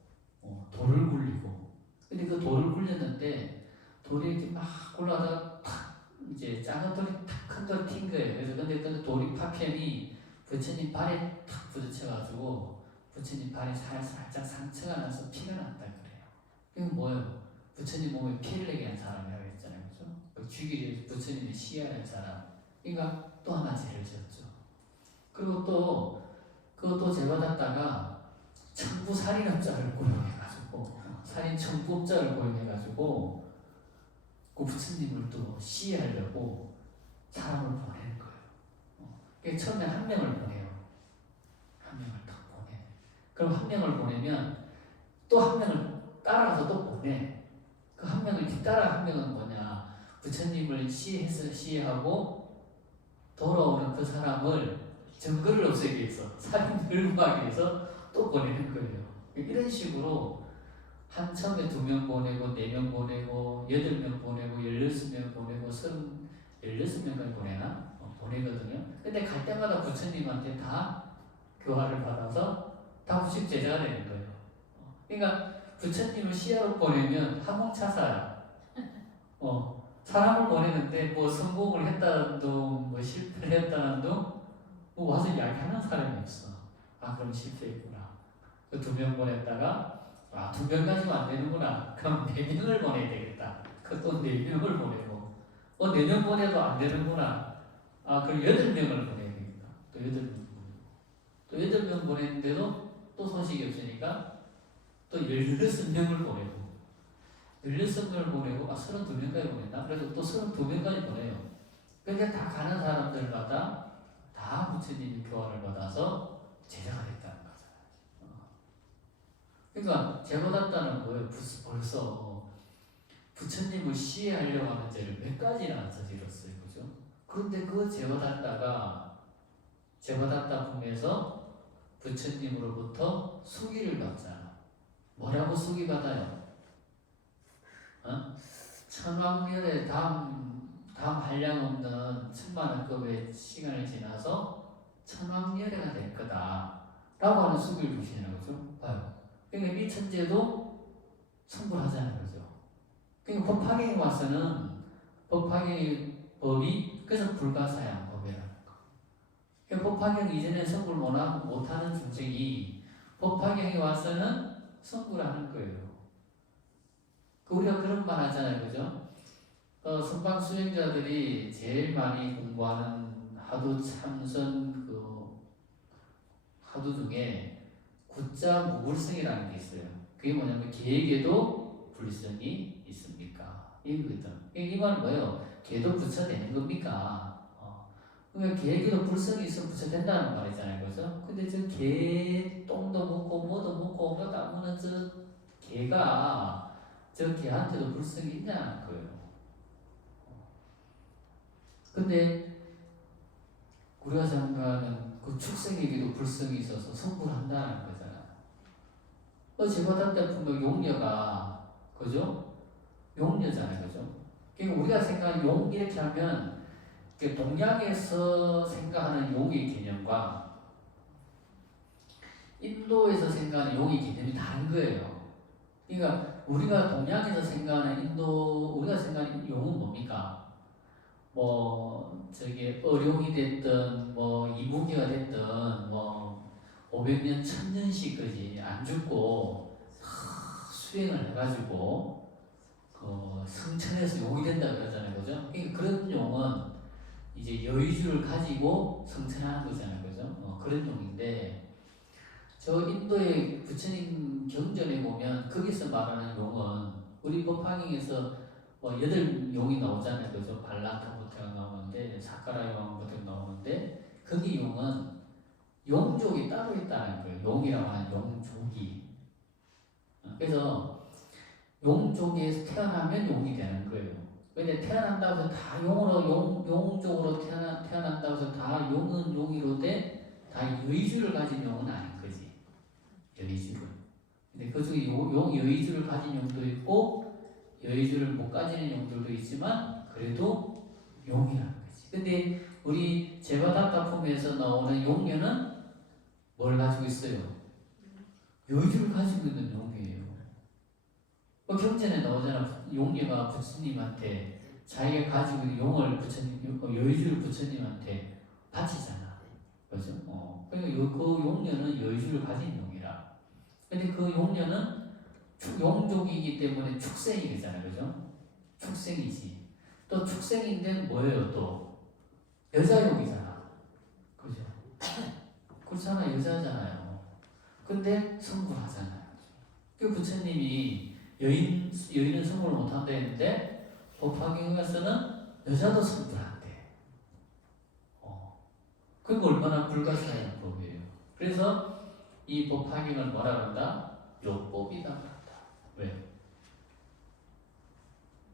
돌을 굴리고, 근데 그 돌을 굴렸는데 돌이 이렇게 막 굴러다가 탁 이제 작은 돌이 탁 큰 돌이 튄 거예요. 그래서 근데 그 돌이 파편이 부처님 발에 탁 부딪혀가지고 부처님 발에 살짝 상처가 나서 피가 났다 그래요. 이건 뭐예요? 부처님 몸에 피를 내게 한 사람이라고 했잖아요. 그죠? 죽이려 부처님이 시해하는 사람. 그러니까 또 하나 죄를 지었죠. 그리고 또 그것도 제받았다가 청부살인업자를 고용해가지고, 살인 청부업자를 고용해가지고 그 부처님을 또 시해하려고 사람을 보내는 거예요. 처음에 한 명을 보내요. 한 명을 딱 보내. 그럼 한 명을 보내면 또 한 명을 따라가서 또 보내. 그 한 명을 뒤따라 한 명은 뭐냐? 부처님을 시해하고 돌아오는 그 사람을 증거를 없애기 위해서, 살인을 막기 위해서 또 보내는 거예요. 이런 식으로 한 처음에 2명 보내고 4명 보내고 8명 보내고 16명 보내고 16명까지 보내나? 보내거든요. 근데 갈 때마다 부처님한테 다 교화를 받아서 다 부식 제자가 되는 거예요. 그러니까 부처님을 시야로 보내면 항공차사야. 사람을 보내는데 뭐 성공을 했다는 둥, 뭐 실패를 했다는 둥, 뭐 와서 이야기하는 사람이 없어. 아, 그럼 실패했구나. 그 2명 보냈다가 2명까지만 안 되는구나. 그럼 4명을 보내야 되겠다. 그또 4명을 보내고 4명 보내도 안 되는구나. 그럼 8명을 보내야 되겠다. 또 8명 보내고 또 8명 보냈는데도 또 소식이 없으니까 또 16명을 보내고 16명을 보내고 32명까지 보냈나? 그래서 또 32명까지 보내요. 근데 다 가는 사람들마다 다 부처님이 교화를 받아서 제자가 됐다는 거잖아요. 그러니까 제받았다는 거예요. 벌써 부처님을 시해하려고 하는 죄를 몇 가지나 저질렀어요. 그죠? 그런데 그 제받았다가 죄받았다 품에서 부처님으로부터 수기를 받잖아. 뭐라고 수기 받아요? 천왕년에 다음 한량없는 천만원급의 시간을 지나서 천왕년회가 될 거다 라고 하는 수기를 주시는 거죠. 봐요. 그러니까 이 천재도 성불하자는 거죠. 그러니까 법화경에 와서는 법화경의 법이 그래서 불가사양 법이라는 거. 그러니까 법화경 이전에 성불 못하는 중생이 법화경에 와서는 성불하는 거예요. 우리가 그런 말 하잖아요, 그죠? 선방 수행자들이 제일 많이 공부하는 하두 참선 하두 중에 구자 무불성이라는 게 있어요. 그게 뭐냐면 계에도 불성이 있습니까? 이거거든. 이 말은 뭐예요? 계도 부처되는 겁니까? 그러니까 계에도 불성이 있으면 부처된다는 말이잖아요, 그죠? 근데 저 개 똥도 묻고 뭐도 묻고 뭐다 묻는 저 개가 저 개한테도 불성이 있냐는 거예요. 근데 우리가 생각하는 그 축생에게도 불성이 있어서 성불한다는 거잖아요. 제받았다 품의 용녀가, 그죠? 용녀잖아요, 그죠? 그러니까 우리가 생각하는 용 이렇게 하면 동양에서 생각하는 용의 개념과 인도에서 생각하는 용의 개념이 다른 거예요. 그러니까 우리가 동양에서 생각하는 우리가 생각하는 용은 뭡니까? 어룡이 됐든, 이무기가 됐든, 500년, 1000년씩까지 안 죽고, 수행을 해가지고, 성천에서 용이 된다 그러잖아요. 그죠? 그러니까 그런 용은 이제 여의주를 가지고 성천하는 거잖아요. 그죠? 그런 용인데, 저 인도의 부처님 경전에 보면, 거기서 말하는 용은, 우리 법화경에서 8용이 나오잖아요. 그죠? 발란타부터가 나오는데, 사카라 용부터 나오는데, 거기 용은 용족이 따로 있다는 거예요. 용이라고 하는 용족이. 그래서 용족에서 태어나면 용이 되는 거예요. 근데 태어난다고 해서 다 용족으로 태어난다고 해서 다 용은 용이로 다 여의주를 가진 용은 아닌 거지. 여의주를. 근데 그 중에 여의주를 가진 용도 있고, 여의주를 못 가지는 용들도 있지만 그래도 용이라는 거지. 근데 우리 제바다타품에서 나오는 용녀는 뭘 가지고 있어요? 여의주를 가지고 있는 용이에요. 경전에 나오잖아. 용녀가 부처님한테 자기가 가지고 있는 용을 여의주를 부처님한테 바치잖아. 그죠? 그러니까 그 용녀는 여의주를 가진 용이라. 근데 그 용녀는 용족이기 때문에 축생이 되잖아요. 그죠? 축생이지. 또 축생인데 뭐예요 또? 여자용이잖아. 그죠? 그렇잖아. 여자잖아요. 근데 성불하잖아요. 그 부처님이 여인은 성불을 못한다 했는데 법화경에서는 여자도 성불한대. 그게 얼마나 불가사의한 법이에요. 그래서 이 법화경을 뭐라 그런다? 요법이다. 왜?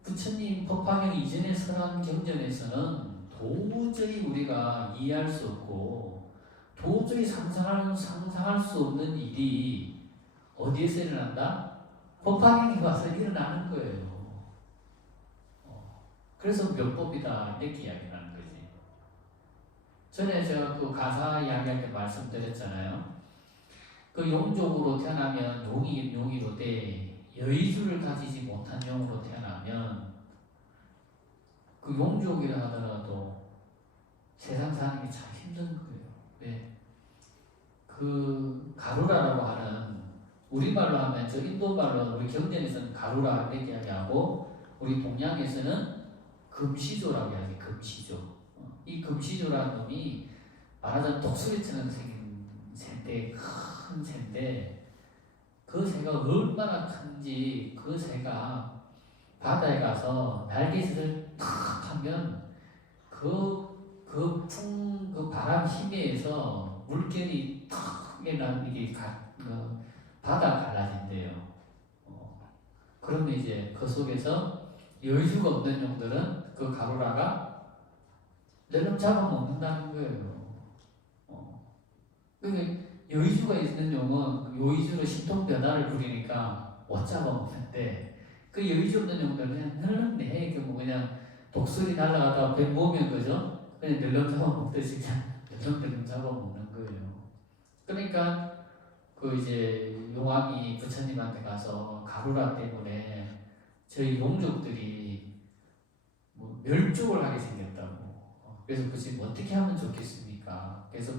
부처님 법화경 이전에 설한 경전에서는 도저히 우리가 이해할 수 없고 도저히 상상할 수 없는 일이 어디에서 일어난다? 법화경에 와서 일어나는 거예요. 그래서 명법이다 이렇게 이야기하는 거지. 전에 제가 그 가사 이야기할 때 말씀드렸잖아요. 그 용족으로 태어나면 용이로 돼. 여의주를 가지지 못한 용으로 태어나면 그 용족이라 하더라도 세상 사는 게 참 힘든 거예요. 왜? 그 가루라라고 하는 우리말로 하면 저 인도말로 우리 경전에서는 가루라 이렇게 이야기하고 우리 동양에서는 금시조라고 하지. 금시조. 이 금시조라는 놈이 말하자면 독수리처럼 생긴 새인데 큰 새인데 그 새가 얼마나 큰지 그 새가 바다에 가서 날개짓을 탁 하면 그 바람 힘에 의해서 물결이 탁 일어나면 이게 바다가 갈라진대요. 그러면 이제 그 속에서 여유가 없는 용들은 그 가루라가 낼름 잡아먹는다는 거예요. 그러니까 여의주가 있는 용은 여의주로 신통 변화를 부리니까 못 잡아먹는데 그 여의주 없는 용들은 그냥 늘렁내. 그냥 독수리 날아가다가 배 모으면 그죠? 그냥 늘렁 잡아먹듯이 그냥 늘렁늘렁 잡아먹는 거예요. 그러니까 그 이제 용왕이 부처님한테 가서 가루라 때문에 저희 용족들이 뭐 멸종을 하게 생겼다고. 그래서 부처님 어떻게 하면 좋겠습니까? 그래서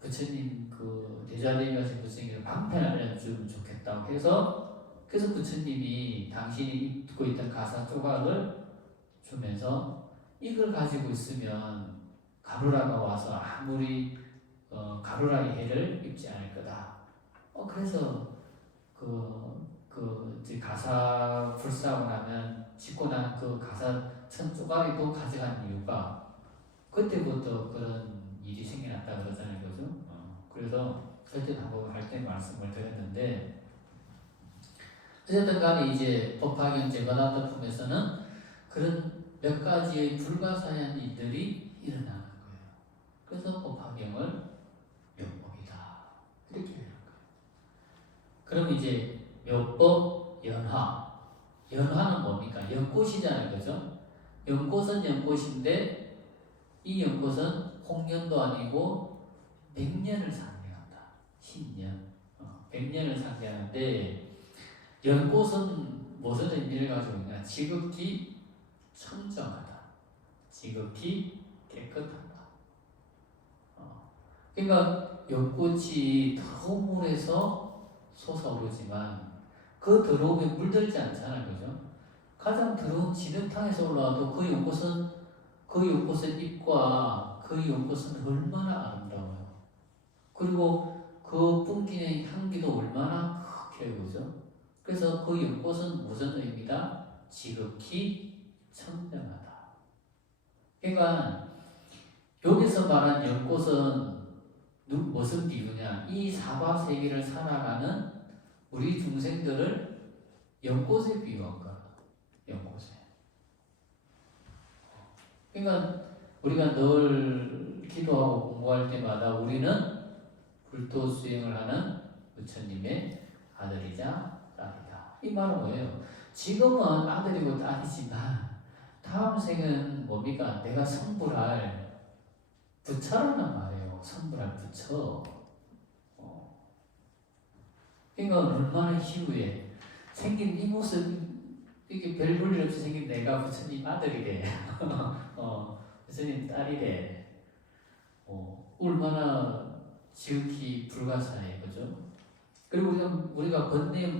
부처님 그 대자대인가신 부처님께 방편을 알려주면 좋겠다고 해서 그래서 부처님이 당신이 입고 있던 가사 조각을 주면서 이걸 가지고 있으면 가루라가 와서 아무리 가루라의 해를 입지 않을 거다. 그래서 이제 가사 불사하고 나면 짓고 난 그 가사 천 조각이도 가져간 이유가 그때부터 그런 일이 생겨났다 그러잖아요, 그죠? 그래서 그때 한번 할 때 말씀을 드렸는데 어쨌든 간에 이제 법화경 제거단법품에서는 그런 몇 가지의 불가사의한 일들이 일어나는 거예요. 그래서 법화경을 묘법이다 이렇게 되는 거예요. 그럼 이제 묘법 연화. 연화는 뭡니까? 연꽃이잖아요, 그죠? 연꽃은 연꽃인데 이 연꽃은 홍년도 아니고 백년을 상징한다. 신년, 백년을 상징하는데 연꽃은 무슨 의미를 가지고 있냐? 지극히 청정하다. 지극히 깨끗하다. 그러니까 연꽃이 더러운 물에서 솟아오르지만 그 더러움에 물들지 않잖아요, 그죠? 가장 더러운 진흙탕에서 올라와도 그 연꽃의 잎과 그 연꽃은 얼마나 아름다워요. 그리고 그 뿜기는 향기도 얼마나 크게, 그죠? 그래서 그 연꽃은 무슨 의미다? 지극히 청정하다. 그러니까 여기서 말한 연꽃은 무슨 비유냐? 이 사바세계를 살아가는 우리 중생들을 연꽃에 비유한 거야. 연꽃에. 그러니까 우리가 늘 기도하고 공부할 때마다 우리는 불도 수행을 하는 부처님의 아들이자 딸이다. 이 말은 뭐예요? 지금은 아들이고 딸이지만 다음 생은 뭡니까? 내가 성불할 부처라는 말이에요. 성불할 부처. 그러니까 얼마나 희후해. 생긴 이 모습, 이게 별 볼 일 없이 생긴 내가 부처님 아들이래. 부처님 딸이래. 얼마나 지극히 불가사해, 그죠? 그리고 우리가 번뇌에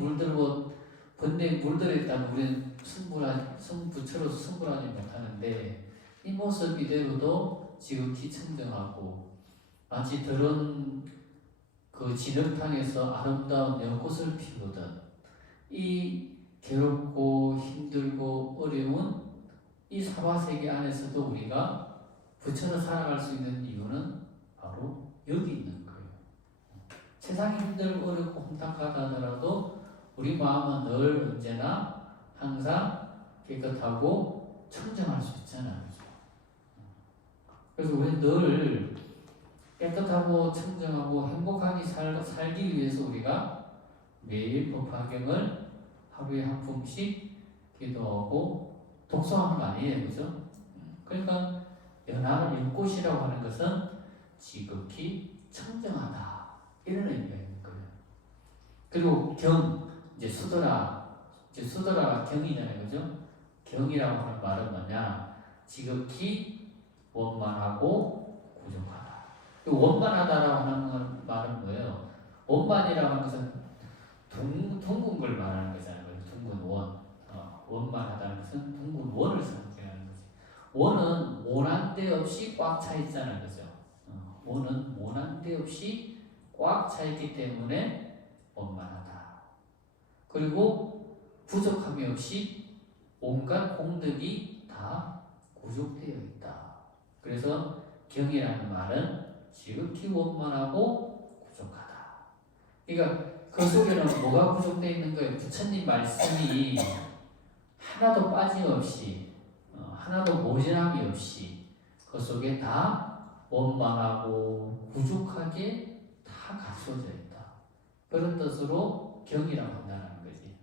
물들었다면 우리는 부처로서 승불하지 못하는데 이 모습 이대로도 지극히 청정하고 마치 더러운 그 진흙탕에서 아름다운 연꽃을 피우던 이 괴롭고 힘들고 어려운 이 사바세계 안에서도 우리가 부처로 살아갈 수 있는 이유는 바로 여기 있는 거예요. 세상이 힘들고 어렵고 혼탁하다 하더라도 우리 마음은 늘 언제나 항상 깨끗하고 청정할 수 있잖아요. 그래서 우리는 늘 깨끗하고 청정하고 행복하게 살기 위해서 우리가 매일 법화경을 하루에 한 품씩 기도하고 독서하는 거 아니에요, 그죠? 그러니까 연꽃이라고 하는 것은 지극히 청정하다 이런 의미가 있는 거예요. 그리고 이제 수도라가 경이잖아요, 그죠? 경이라고 하는 말은 뭐냐? 지극히 원만하고 부족하다. 원만하다라고 하는 말은 뭐예요? 원만이라고 하는 것은 둥근 걸 말하는 거잖아요. 둥근 원. 원만하다는 것은 둥근 원을 상징하는 거지. 원은 모난 데 없이 꽉 차 있잖아요, 그죠? 원은 모난 데 없이 꽉 차 있기 때문에 원만하다. 그리고 부족함이 없이 온갖 공덕이 다 구족되어 있다. 그래서 경이라는 말은 지극히 원만하고 부족하다. 그러니까 그 속에는 뭐가 구족되어 있는 거예요? 부처님 말씀이 하나도 빠짐없이 하나도 모자람이 없이 그 속에 다 원만하고 부족하게 다 다 갖추어져 있다. 그런 뜻으로 경이라고 한다는 거지.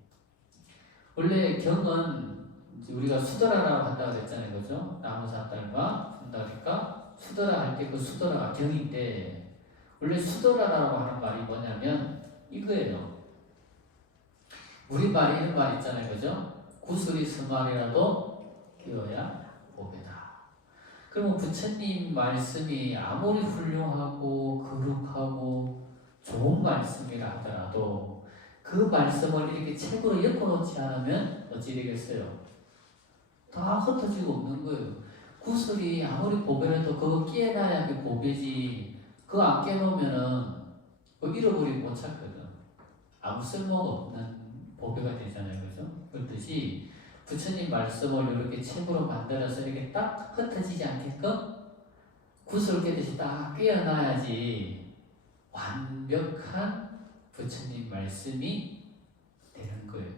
원래 경은 이제 우리가 수더라라고 한다고 했잖아요. 그죠? 나무 삿달과 분다 그러니까 수더라 할 때 그 수더라가 경인데 원래 수더라라고 하는 말이 뭐냐면 이거예요. 우리말 이런 말 있잖아요. 그죠? 구슬이 스말이라도 끼어야 복이다. 그러면 부처님 말씀이 아무리 훌륭하고 거룩하고 좋은 말씀이라 하더라도 그 말씀을 이렇게 책으로 엮어놓지 않으면 어찌 되겠어요? 다 흩어지고 없는 거예요. 구슬이 아무리 보배라도 그거 끼워놔야 그 보배지. 그거 안 끼워놓으면은 그거 잃어버리고 못 찾거든. 아무 쓸모가 없는 보배가 되잖아요. 그죠? 그렇듯이 부처님 말씀을 이렇게 책으로 만들어서 이렇게 딱 흩어지지 않게끔 구슬 깨듯이 딱 끼워놔야지 완벽한 부처님 말씀이 되는 거예요.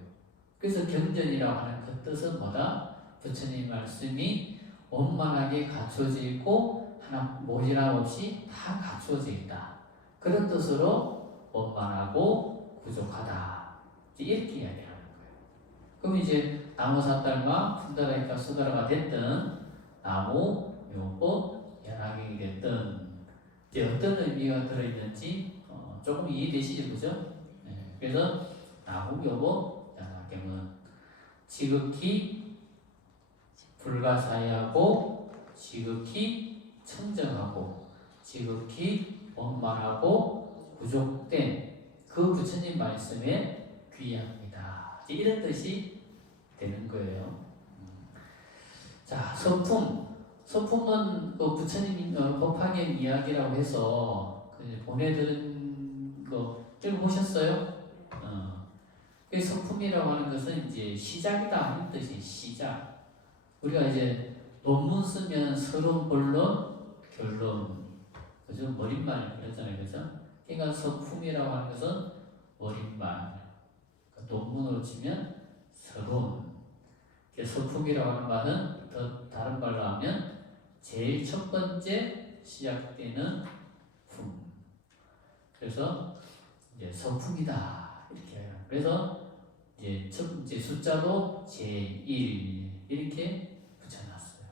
그래서 경전이라고 하는 그 뜻은 뭐다? 부처님 말씀이 원만하게 갖춰져 있고 하나 모자람 없이 다 갖추어져 있다. 그런 뜻으로 원만하고 부족하다. 이렇게 이야기하는 거예요. 그럼 이제 나무 삿달과 분다라니까 수다라가 됐든 나무, 묘법, 연화경이 됐든 이제 어떤 의미가 들어있는지 조금 이해되시죠? 그죠? 네. 그래서 나무, 묘법, 연화경은 지극히 불가사의하고 지극히 청정하고 지극히 원만하고 부족된 그 부처님 말씀에 귀합니다. 이런 뜻이 되는 거예요. 자, 서품. 서품은 그 부처님 법화경 이야기라고 해서 보내드린 거 읽어보셨어요? 그 서품이라고 하는 것은 이제 시작이다 하는 뜻이 시작. 우리가 이제 논문 쓰면 서론, 본론, 결론, 그죠? 머릿말 그랬잖아요, 그죠? 그러니까 서품이라고 하는 것은 머릿말. 논문으로 치면 서론. 서품이라고 하는 말은 더 다른 말로 하면 제일 첫 번째 시작되는 품. 그래서 이제 서품이다 이렇게 해요. 그래서 이제 숫자도 제1 이렇게 붙여놨어요.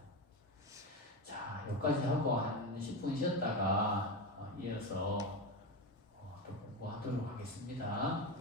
자, 여기까지 하고 한 10분 쉬었다가 이어서 또 공부하도록 하겠습니다.